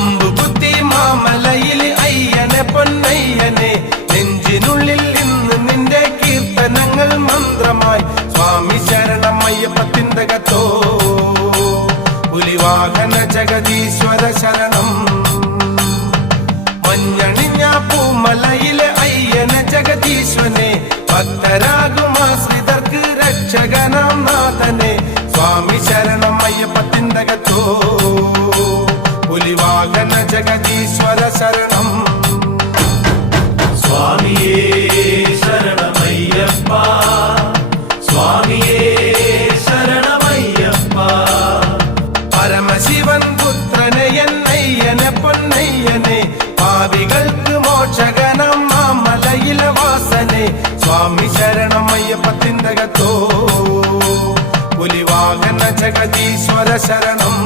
അമ്പുകുത്തി മാമലയിൽ അയ്യനെ പൊന്നയ്യനെ നെഞ്ചിനുള്ളിൽ ഇന്ന് നിന്റെ കീർത്തനങ്ങൾ മന്ത്രമായി സ്വാമി ശരണം അയ്യപ്പത്തിന്തകത്തോ പുലിവാഹന ജഗദീശ്വര ശരണം മഞ്ഞണിഞ്ഞ പൂമലയിലെ അയ്യനെ ജഗദീശ്വനെ ഭക്തരാകുമാശ്രിതർക്ക് രക്ഷകനാം നാഥനെ സ്വാമി ശരണം അയ്യപ്പത്തിന്തകത്തോ പുലിവാഹന ജഗദീശ്വര ശരണം സ്വാമിയേ ശരണമയ്യപ്പ സ്വാമിയേ ശരണമയ്യപ്പ പരമശിവൻ പുത്രനെ എന്നയ്യനെ പൊന്നയ്യനെ പാപികൾക്ക് മോക്ഷകനം മാമലയിലെ വാസനെ സ്വാമി ശരണം അയ്യപ്പത്തിന്തകത്തോ പുലിവാഹന ജഗദീശ്വര ശരണം